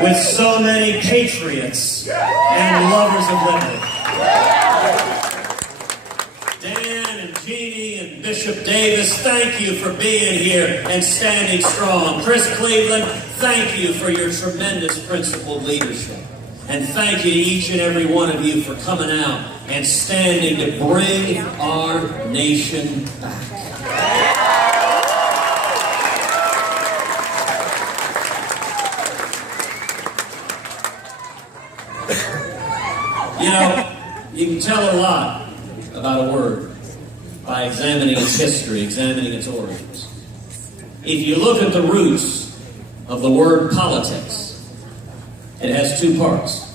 With so many patriots and lovers of liberty. Dan and Jeannie and Bishop Davis, thank you for being here and standing strong. Chris Cleveland, thank you for your tremendous principled leadership. And thank you to each and every one of you for coming out and standing to bring our nation back. You know, you can tell a lot about a word by examining its history, examining its origins. If you look at the roots of the word politics, it has two parts.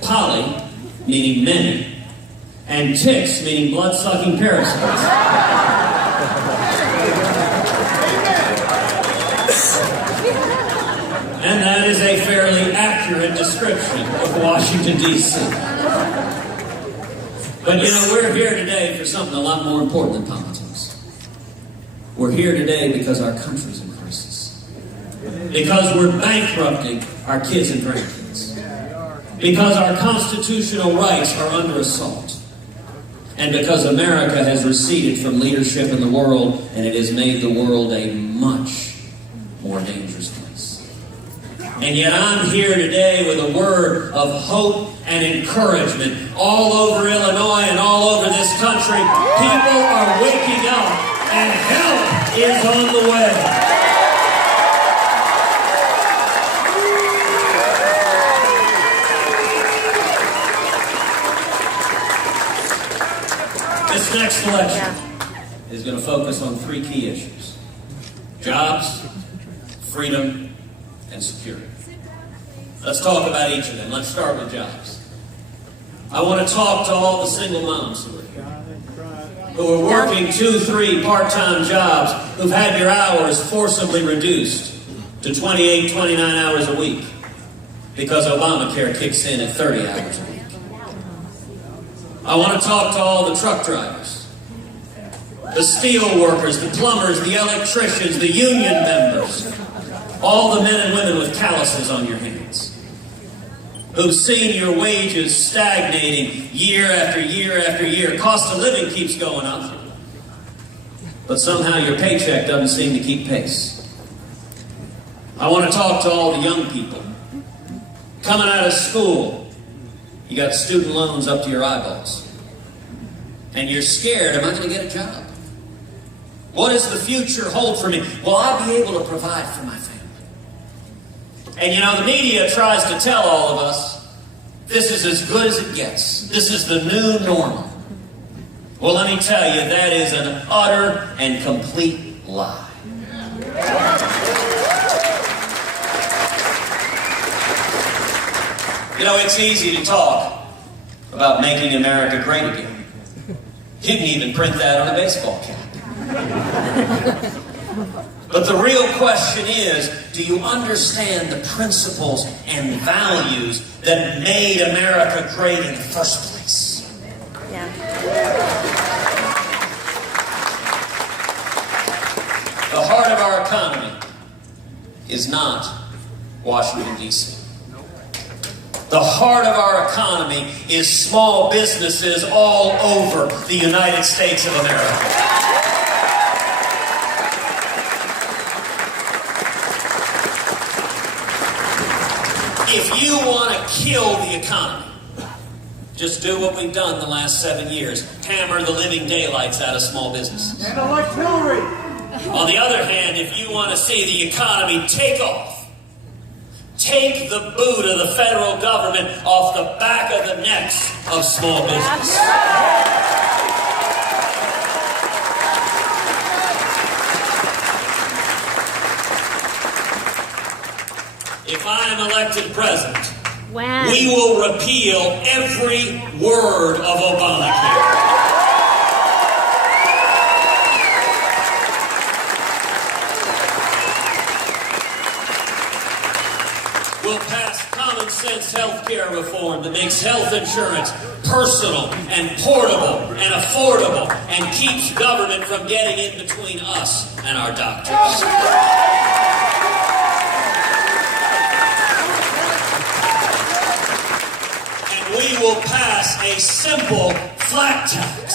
Poly, meaning many, and ticks, meaning blood-sucking parasites. And that is a fairly accurate description of Washington, D.C. But you know, we're here today for something a lot more important than politics. We're here today because our country's in crisis. Because we're bankrupting our kids and grandkids. Because our constitutional rights are under assault. And because America has receded from leadership in the world, and it has made the world a much more dangerous place. And yet I'm here today with a word of hope and encouragement. All over Illinois and all over this country, people are waking up and help is on the way. This next election is going to focus on three key issues: jobs, freedom, and security. Let's talk about each of them. Let's start with jobs. I want to talk to all the single moms who are here, who are working 2, 3 part-time jobs, who've had your hours forcibly reduced to 28, 29 hours a week because Obamacare kicks in at 30 hours a week. I want to talk to all the truck drivers, the steel workers, the plumbers, the electricians, the union members, all the men and women with calluses on your hands, who've seen your wages stagnating year after year after year. Cost of living keeps going up, but somehow your paycheck doesn't seem to keep pace. I want to talk to all the young people coming out of school. You got student loans up to your eyeballs, and you're scared, am I going to get a job? What does the future hold for me? Will I be able to provide for my family? And you know, the media tries to tell all of us, this is as good as it gets. This is the new normal. Well, let me tell you, that is an utter and complete lie. You know, it's easy to talk about making America great again. You can even print that on a baseball cap. But the real question is, do you understand the principles and values that made America great in the first place? Yeah. The heart of our economy is not Washington, D.C. The heart of our economy is small businesses all over the United States of America. kill the economy. Just do what we've done the last 7 years. Hammer the living daylights out of small businesses. And elect Hillary. On the other hand, if you want to see the economy take off, take the boot of the federal government off the back of the necks of small business. If I am elected president, we will repeal every word of Obamacare. We'll pass common sense health care reform that makes health insurance personal and portable and affordable and keeps government from getting in between us and our doctors. We will pass a simple flat tax.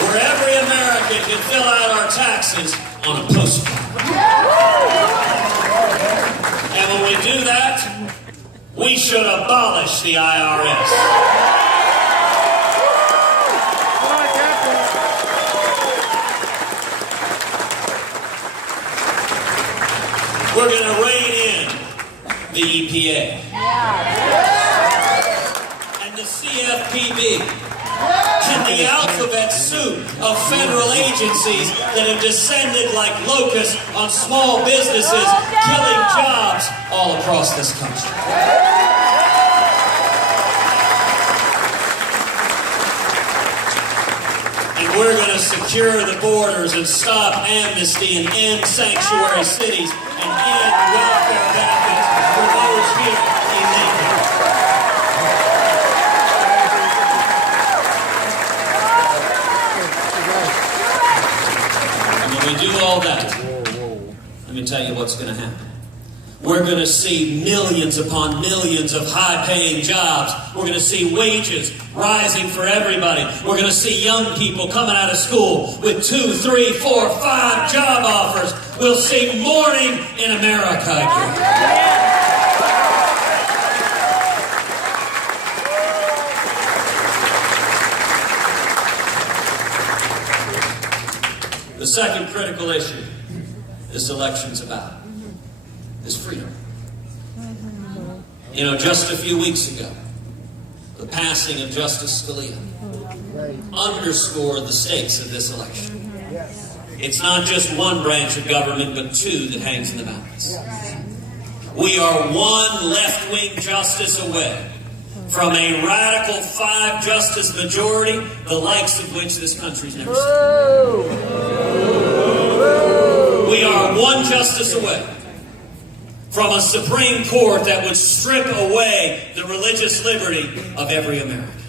Where every American can fill out our taxes on a postcard. And when we do that, we should abolish the IRS. We're going to rein in the EPA and the CFPB and the alphabet soup of federal agencies that have descended like locusts on small businesses, killing jobs all across this country. And we're going to secure the borders and stop amnesty and end sanctuary cities and end welfare benefits for those here illegally. And when we do all that, let me tell you what's going to happen. We're going to see millions upon millions of high-paying jobs. We're going to see wages rising for everybody. We're going to see young people coming out of school with 2, 3, 4, 5 job offers. We'll see morning in America again. The second critical issue this election's about is freedom. You know, just a few weeks ago, the passing of Justice Scalia underscored the stakes of this election. It's not just one branch of government, but two that hangs in the balance. We are one left-wing justice away from a radical 5-justice majority, the likes of which this country's never seen. We are one justice away from a Supreme Court that would strip away the religious liberty of every American.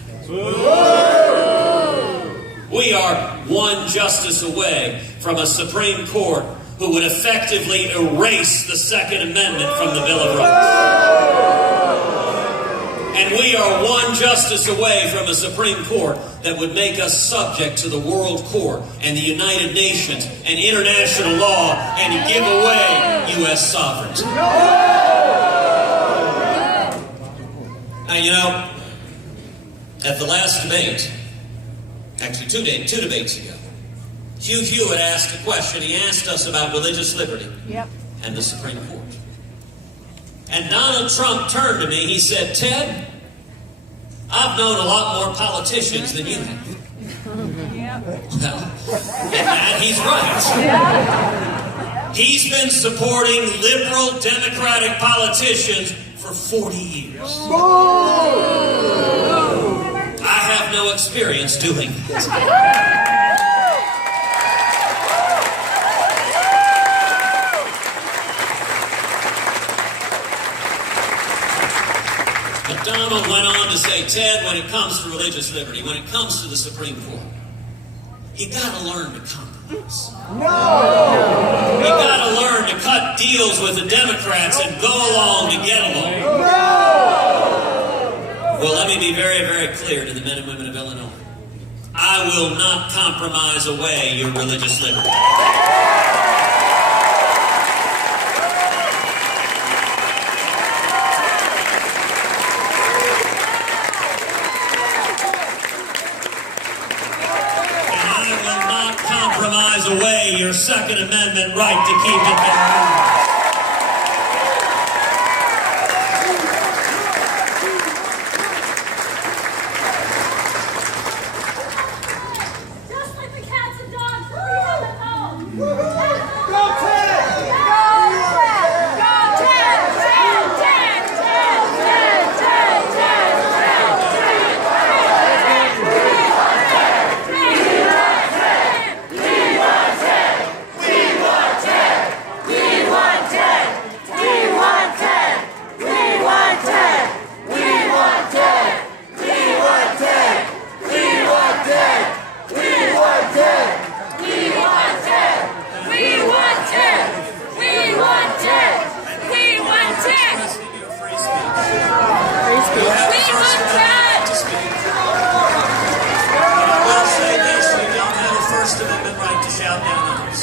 We are one justice away from a Supreme Court who would effectively erase the Second Amendment from the Bill of Rights. And we are one justice away from a Supreme Court that would make us subject to the World Court and the United Nations and international law and give away U.S. sovereignty. Now, you know, at the last debate, actually two debates ago, Hugh Hewitt asked a question. He asked us about religious liberty and the Supreme Court. And Donald Trump turned to me. He said, "Ted, I've known a lot more politicians than you have." Well, and he's right. He's been supporting liberal Democratic politicians for 40 years. I have no experience doing that. But Donald went on to say, "Ted, when it comes to religious liberty, when it comes to the Supreme Court, you gotta learn to compromise. You gotta learn to cut deals with the Democrats and go along to get along." Well, let me be very, very clear to the men and women of Illinois. I will not compromise away your religious liberty. compromise away your Second Amendment right to keep it down.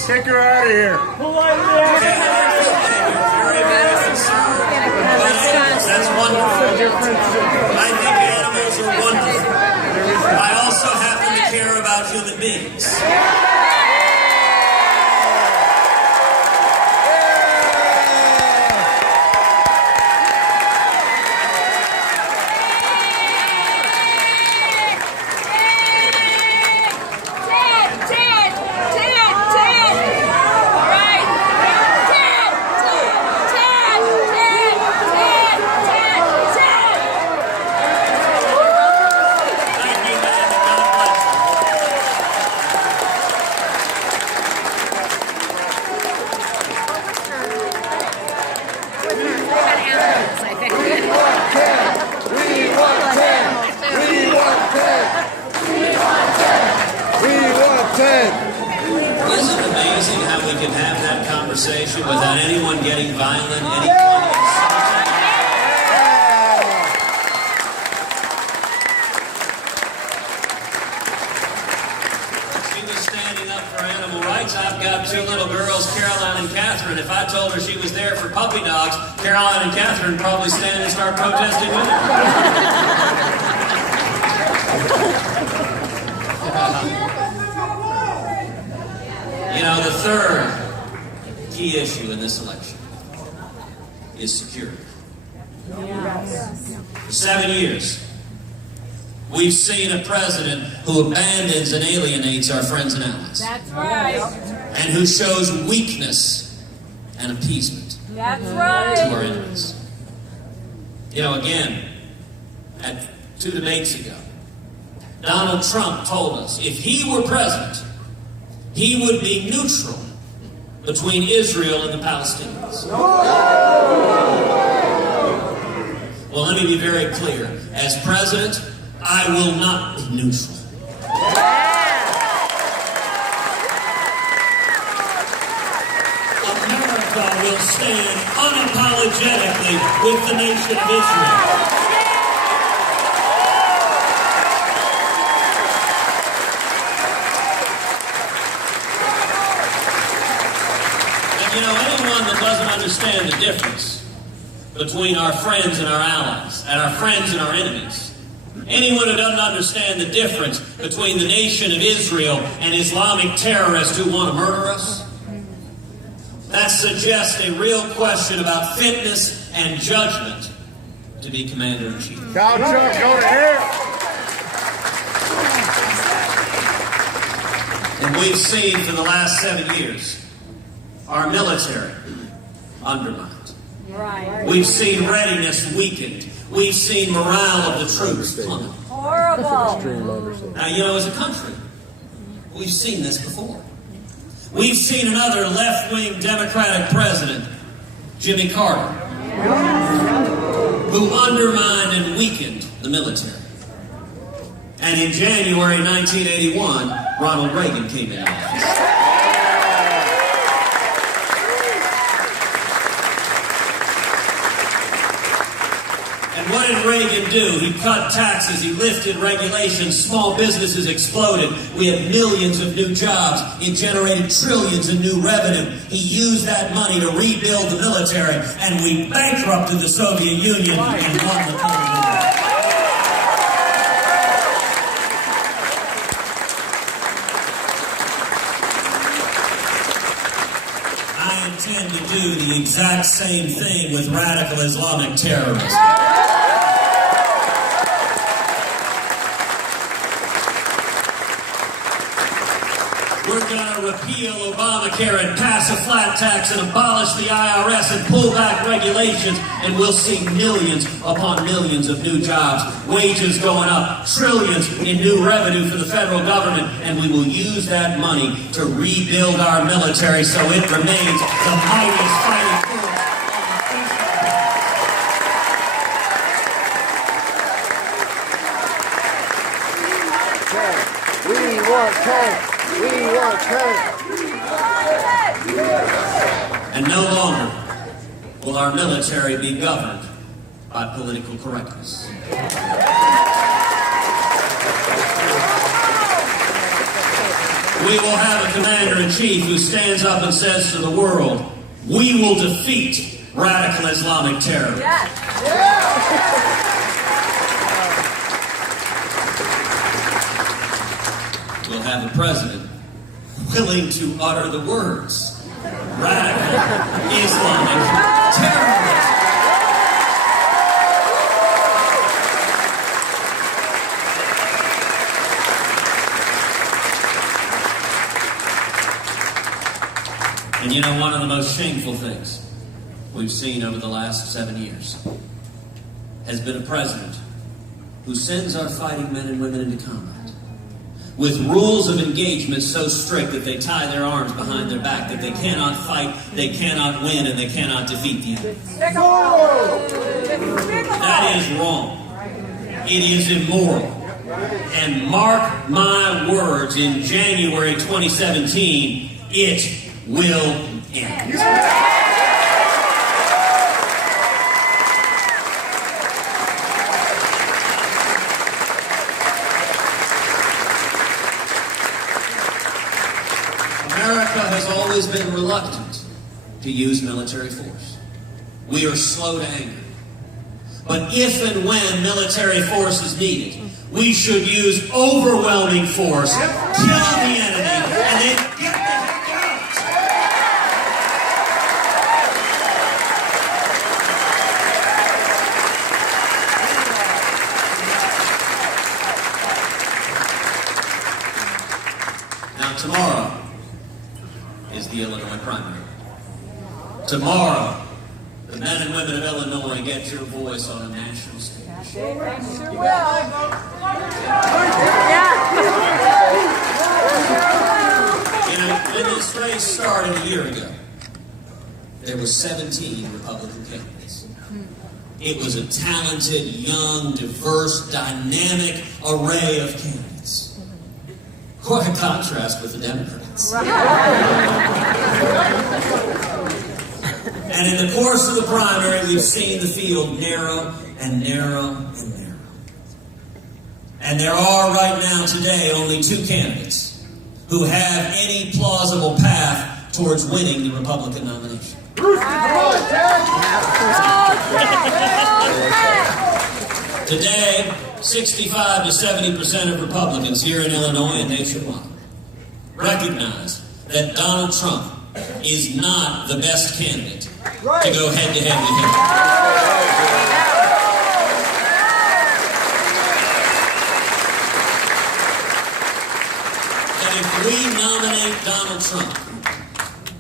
Take her out of here. That's wonderful. I think animals are wonderful. I also happen to care about human beings. Isn't it amazing how we can have that conversation without anyone getting violent, anyone insulting? She was standing up for animal rights. I've got two little girls, Caroline and Catherine. If I told her she was there for puppy dogs, Caroline and Catherine would probably stand and start protesting with her. You know, the third key issue in this election is security. For 7 years, we've seen a president who abandons and alienates our friends and allies. That's right. And who shows weakness and appeasement That's right. to our enemies. You know, again, at 2 debates ago, Donald Trump told us if he were president, he would be neutral between Israel and the Palestinians. Well, let me be very clear. As president, I will not be neutral. America will stand unapologetically with the nation of Israel. You know, anyone that doesn't understand the difference between our friends and our allies, and our friends and our enemies, anyone who doesn't understand the difference between the nation of Israel and Islamic terrorists who want to murder us, that suggests a real question about fitness and judgment to be commander-in-chief. Cow Chuck, go to here. And we've seen for the last 7 years our military undermined. Right. We've seen readiness weakened. We've seen morale of the troops plummet. Horrible. Now, you know, as a country, we've seen this before. We've seen another left-wing Democratic president, Jimmy Carter, who undermined and weakened the military. And in January 1981, Ronald Reagan came into office. And what did Reagan do? He cut taxes, he lifted regulations, small businesses exploded. We had millions of new jobs. He generated trillions in new revenue. He used that money to rebuild the military, and we bankrupted the Soviet Union and won the Cold War. plan to do the exact same thing with radical Islamic terrorism. We're going to repeal Obamacare and pass a flat tax and abolish the IRS and pull back regulations, and we'll see millions upon millions of new jobs, wages going up, trillions in new revenue for the federal government, and we will use that money to rebuild our military so it remains the mightiest fighting force. We want change. We want change. And no longer will our military be governed by political correctness. We will have a commander-in-chief who stands up and says to the world, we will defeat radical Islamic terror. We'll have a president willing to utter the words, radical Islamic terrorism. And you know, one of the most shameful things we've seen over the last 7 years has been a president who sends our fighting men and women into combat with rules of engagement so strict that they tie their arms behind their back, that they cannot fight, they cannot win, and they cannot defeat the enemy. That is wrong. It is immoral. And mark my words, in January 2017, it will end. America has always been reluctant to use military force. We are slow to anger. But if and when military force is needed, we should use overwhelming force, kill the enemy, and then get the heck out. Now tomorrow is the Illinois primary. Tomorrow, the men and women of Illinois get your voice on a national stage. Sure will. You know, when this race started a year ago, there were 17 Republican candidates. It was a talented, young, diverse, dynamic array of candidates. Quite a contrast with the Democrats. And in the course of the primary, we've seen the field narrow and narrow and narrow. And there are right now today only two candidates who have any plausible path towards winning the Republican nomination. Today, 65 to 70% of Republicans here in Illinois and nationwide recognize that Donald Trump is not the best candidate to go head-to-head with him. That if we nominate Donald Trump,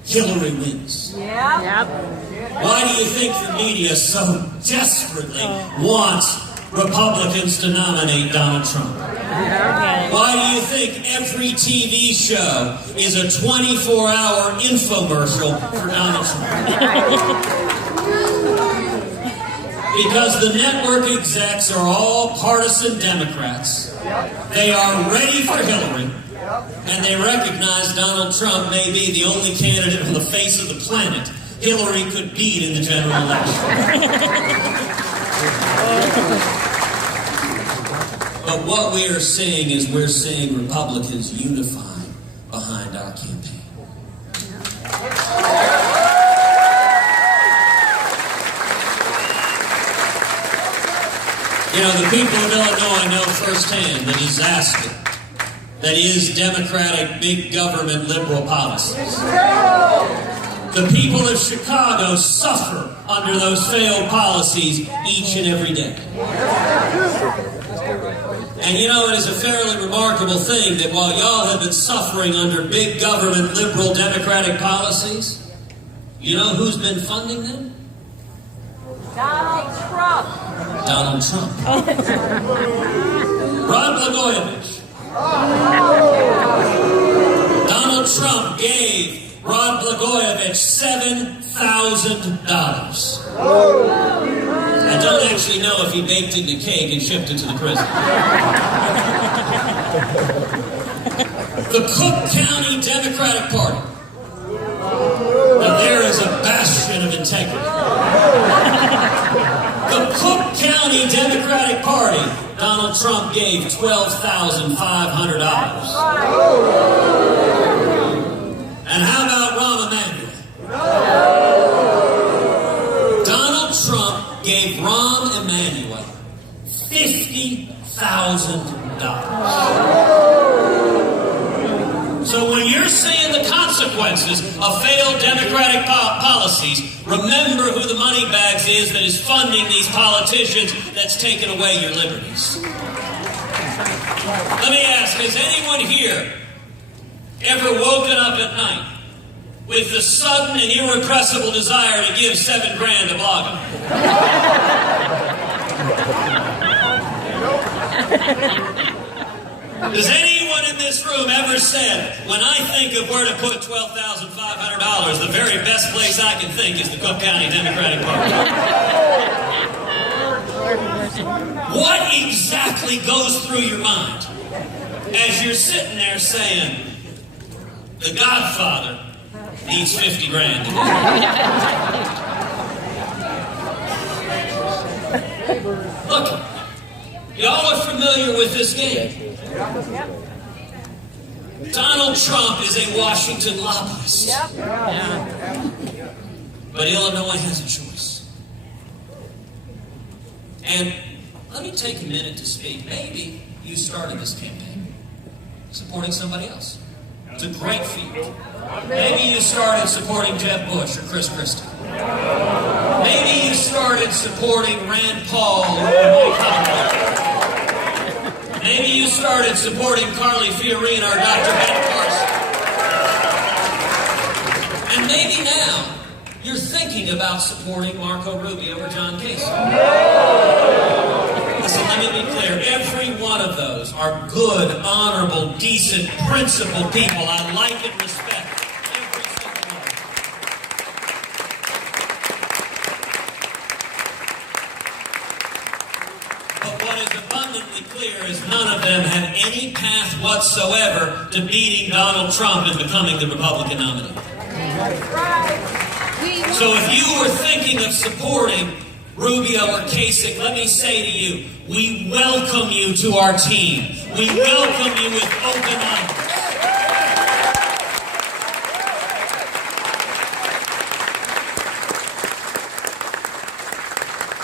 Hillary wins. Why do you think the media so desperately wants Republicans to nominate Donald Trump? Why do you think every TV show is a 24-hour infomercial for Donald Trump? Because the network execs are all partisan Democrats. They are ready for Hillary, and they recognize Donald Trump may be the only candidate on the face of the planet Hillary could beat in the general election. But what we are seeing is we're seeing Republicans unifying behind our campaign. You know, the people of Illinois know firsthand the disaster that is Democratic big government liberal policies. The people of Chicago suffer under those failed policies each and every day. And you know, it is a fairly remarkable thing that while y'all have been suffering under big government, liberal, democratic policies, you know who's been funding them? Donald Trump. Donald Trump. Rod Blagojevich. Donald Trump gave Rod Blagojevich $7,000. I don't actually know if he baked it in a cake and shipped it to the prison. The Cook County Democratic Party. Now there is a bastion of integrity. The Cook County Democratic Party, Donald Trump gave $12,500. And how about Rahm Emanuel? Donald Trump gave Rahm Emanuel $50,000. So when you're seeing the consequences of failed democratic policies, remember who the money bags is that is funding these politicians that's taken away your liberties. Let me ask, has anyone here ever woken up at night with the sudden and irrepressible desire to give $7,000 to Blaga? Has anyone in this room ever said, when I think of where to put $12,500, the very best place I can think is the Cook County Democratic Party? What exactly goes through your mind as you're sitting there saying, the Godfather needs $50,000? Look, y'all are familiar with this game. Donald Trump is a Washington lobbyist. But Illinois has a choice. And let me take a minute to speak. Maybe you started this campaign supporting somebody else. It's a great feat. Maybe you started supporting Jeb Bush or Chris Christie. Maybe you started supporting Rand Paul or Mike Huckabee. Maybe you started supporting Carly Fiorina or Dr. Ben Carson. And maybe now you're thinking about supporting Marco Rubio or John Kasich. Listen, let me be clear. Every one of those are good, honorable, decent, principled people I like and respect. Every single one. But what is abundantly clear is none of them have any path whatsoever to beating Donald Trump and becoming the Republican nominee. So if you were thinking of supporting Rubio or Kasich, let me say to you, we welcome you to our team. We welcome you with open arms.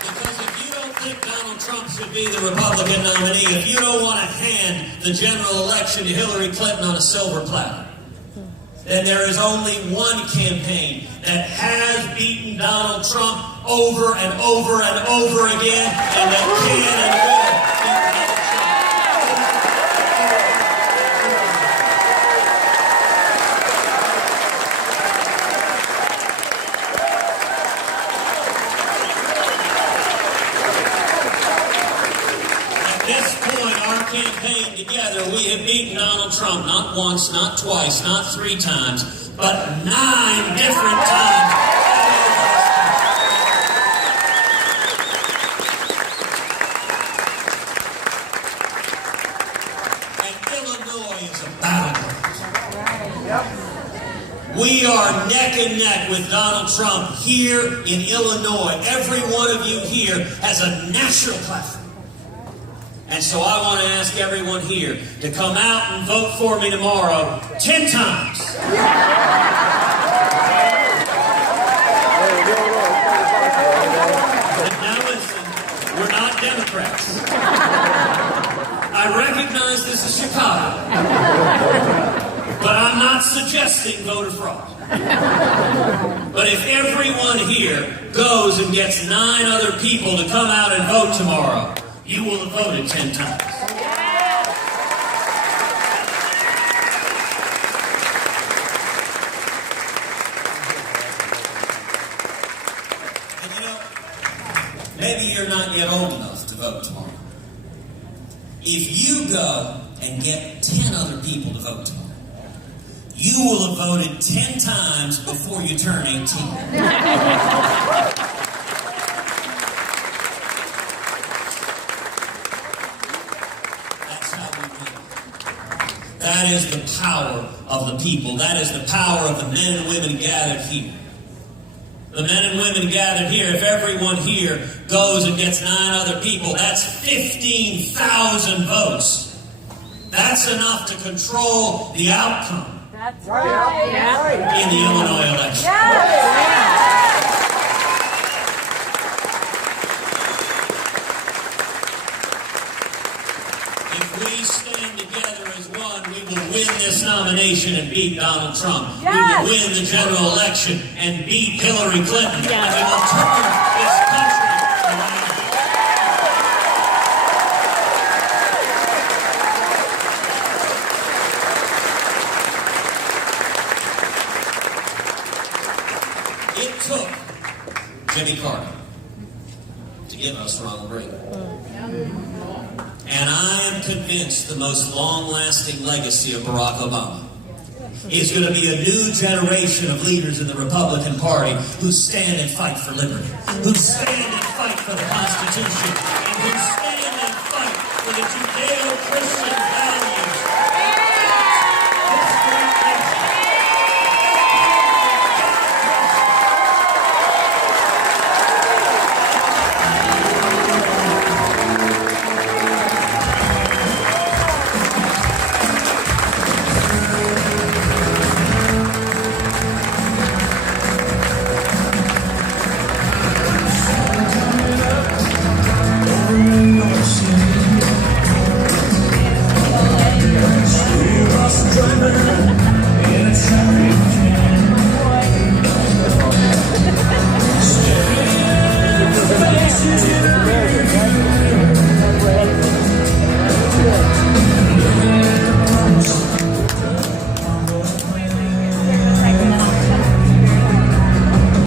Because if you don't think Donald Trump should be the Republican nominee, if you don't want to hand the general election to Hillary Clinton on a silver platter, then there is only one campaign that has beaten Donald Trump over and over and over again, and that can and will beat Donald Trump. At this point, our campaign together, we have beaten Donald Trump not once, not twice, not 3 times, but 9 different times. And Illinois is a battleground. We are neck and neck with Donald Trump here in Illinois. Every one of you here has a national platform. And so I want to ask everyone here to come out and vote for me tomorrow 10 times. Now listen, we're not Democrats. I recognize this is Chicago. But I'm not not suggesting voter fraud. But if everyone here goes and gets 9 other people to come out and vote tomorrow, you will have voted 10 times. And you know, maybe you're not yet old enough to vote tomorrow. If you go and get 10 other people to vote tomorrow, you will have voted 10 times before you turn 18. That's how we win. That is the power of the people. That is the power of the men and women gathered here. The men and women gathered here, if everyone here goes and gets 9 other people, that's 15,000 votes. That's enough to control the outcome. That's right. In the Illinois election. If we stand together as one, we will win this nomination and beat Donald Trump. We will win the general election and beat Hillary Clinton. And we will turn this country around. It took Jimmy Carter to give us Ronald Reagan. And I am convinced the most long-lasting legacy of Barack Obama is going to be a new generation of leaders in the Republican Party who stand and fight for liberty, who stand and fight for the Constitution, and who stand and fight for the Judeo-Christian